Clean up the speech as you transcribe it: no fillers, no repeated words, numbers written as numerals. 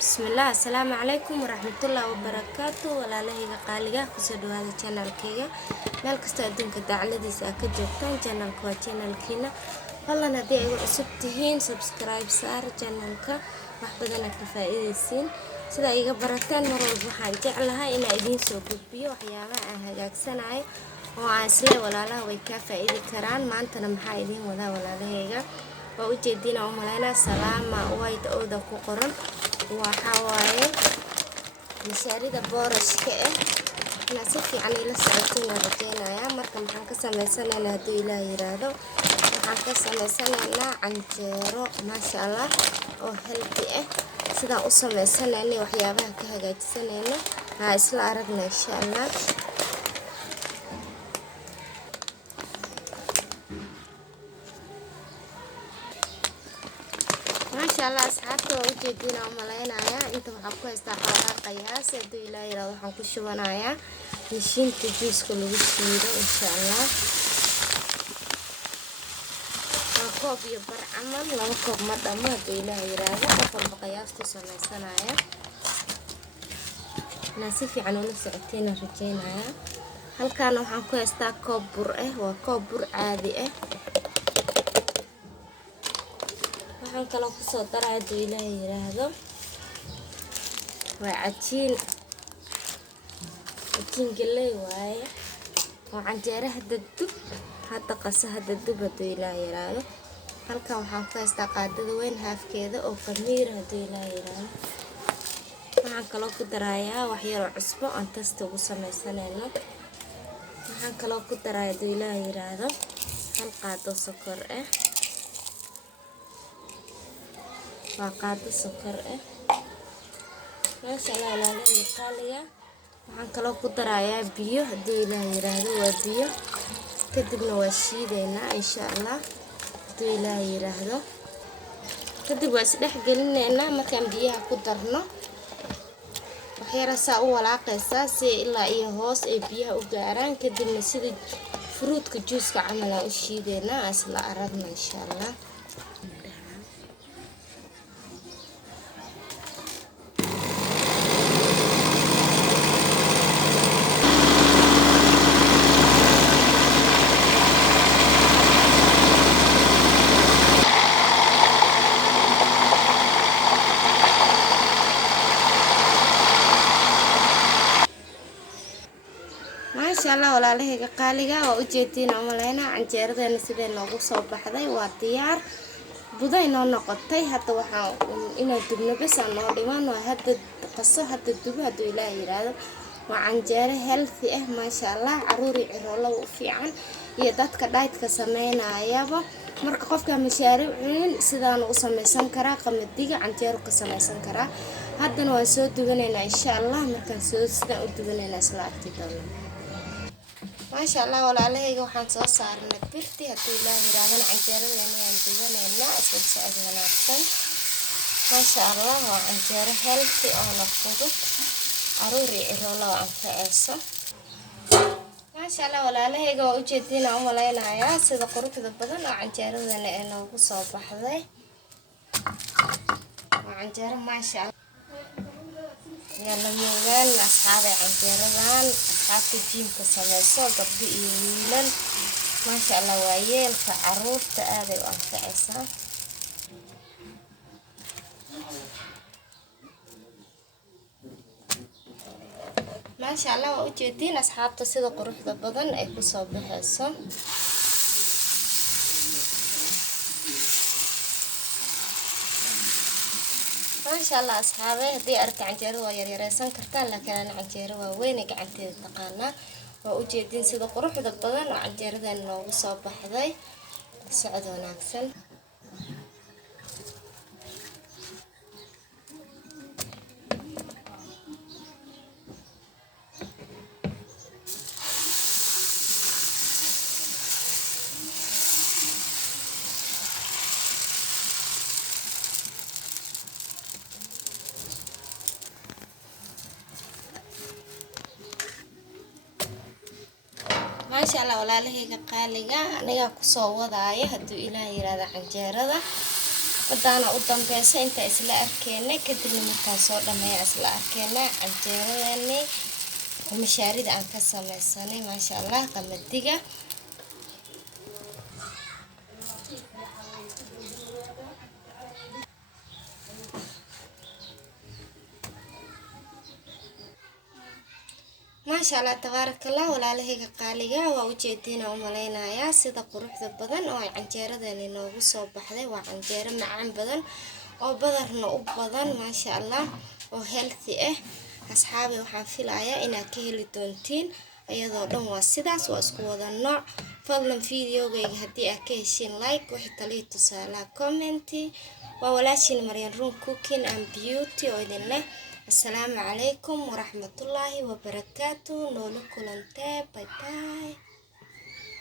بسم الله السلام عليكم ورحمة الله وبركاته ولا لهيga qaaliga kusoo dhawaada channelkayga meel kasta adduunka dacaladiisa ka joogtaan channelka waa channelkiina fadlan haddii ay cusub tihiin subscribe saar channelka wax badan aad ka faa'iideysiin sida iga barataan mar walba waxaan jeclahay in aan idiin soo gudbiyo waxyaabaha aan hagaagsanayo oo aan isla walaalaha way ka faa'iidi karaan maantana maxaa idiin wadaa walaalahayga waa u jeedina u maleynaa salaama white ooda ku qoran waxa waaye mishaarida boorashka ina si fiican ila socotina rajeynaya marka maxaan ka sameysanaynaa haddii ilaahay yiraahdo waxaan ka sameysanaynaa canjeero maasha Allah oo healthy sida u sameysanaynaa waxyaabaha ka hagaajisanayna ha isla aragna insha Allah الله أصحابته وجدينا وملاينايا أنت وحبكوا يستحقها قياس يدو إلهي لو حنكو شوانايا نشين تجوز كل وشيرة إن شاء الله كوب يبر عمل لو كوب مدام يدو إلهي راجع أفضل بقياس تسمى سنايا ناسفي عنو نسعتين الرجينايا هل كانوا حنكو يستحق كوب برئه وكوب بر عادي waxaan kala ku soo daray hadii ilaahay yiraahdo waa cajiin galay waaye oo canjeeraha dadub hadda qasaha dadub hadii ilaahay yiraahdo halka waxaan ka haystaa qaadada weyn haafkeeda oo khamiir hadii ilaahay yiraahdo waxaan kala ku darayaa wax yar oo cusbo aan tasta ugu sameeysanayno waxaan kala ku darayaa hadii ilaahay yiraahdo hal qaado sokor qaado sokor maasha Allah ilaahay qaaliya waxaan kala ku darayaa biyo hadii ilaahay yiraahdo waa biyo kadibna waa shiideynaa insha Allah hadii ilaahay yiraahdo kadib waa isdhex gelinaynaa markaan biyaha ku darno waxyara saa u walaaqaysaa si ilaa iyo hoos ay biyaha u gaaraan kadibna sida fruitka juice-ka camal u shiideynaa isla aragna insha Allah maasha Allah walaalahayga qaaliga waa u jeedina umaleena canjeeradeena sidee noogu soo baxday waa diyaar buday noo noqotay hadda waxaan inaa dubno bas aan noo dhiman waa hadda qaso hadda dubo haduu ilaahay yiraahdo waa canjeero healthy maasha Allah caruuri cirolo u fiican iyo dadka diet-ka sameynayaba marka qofka mashaariicin sidaan u sameysan karaa qamadiga canjeero ka sameysan karaa haddana waan soo dubaneynaa insha Allah markaan soo sidaan u dubaneynaa isla arki doona ما شاء الله ولا عليه وحن صار نبرتي هتقول لا يراجعنا عنجرة يعني عندنا الناس بتساعد ونحسن ما شاء الله وعنجرة healthy أو نفقده عروري إرلا عن فأسه ما شاء الله ولا عليه وجدنا ولا ينعيا سيد قرط البدن وعنجرة لأنه صوب حذي وعنجرة ما شاء الله يلا ميلان أصحابي عنجرة أصحاب الجيم كسميسو قبل إيميلان ما شاء الله ويل كعروف تآذي وأنفعسا ما شاء الله وأجدين أصحاب تصيد قروح ضبضن أي كسو بحسو ما شاء الله أصحابي هدي أرك عنجيرو ويريريسان كرتان لكن أنا عنجيرو وينك عنتي تقانا وأجدين سيدا قروح ضبضان وعنجيرو ذا إنه وصوب بحذي سعد وناكسن ما شاء الله ولا له قالية أنا كسوة ضايع هدو إلى يراد عنجرة madaana u dambaysa inta isla arkeena kadibna markaan soo dhameeyo isla arkeena canjeeradeeni mashaarida aan ka samaysanay maasha Allah qamadiga ما شاء الله تبارك الله ولا لهيك قالية ووجدينا وملينا يا سيدا قروح بدن أو عنجيرة ذي نوغو صوب بحذي وعنجيرة معان بدن أو بدر نوب بدن ما شاء الله وهيلثي أصحابي وحنفيل آيا إنا كهلي دونتين أيضا دون واسداس واسكو ذا النوع فضلا فيديو غير هدي أكيشين لايك وحتى لي تسالا كومنتي وولاشين مريان روم كوكين أم بيوتي وإذن له السلام عليكم ورحمة الله وبركاته نولو كلنتي باي باي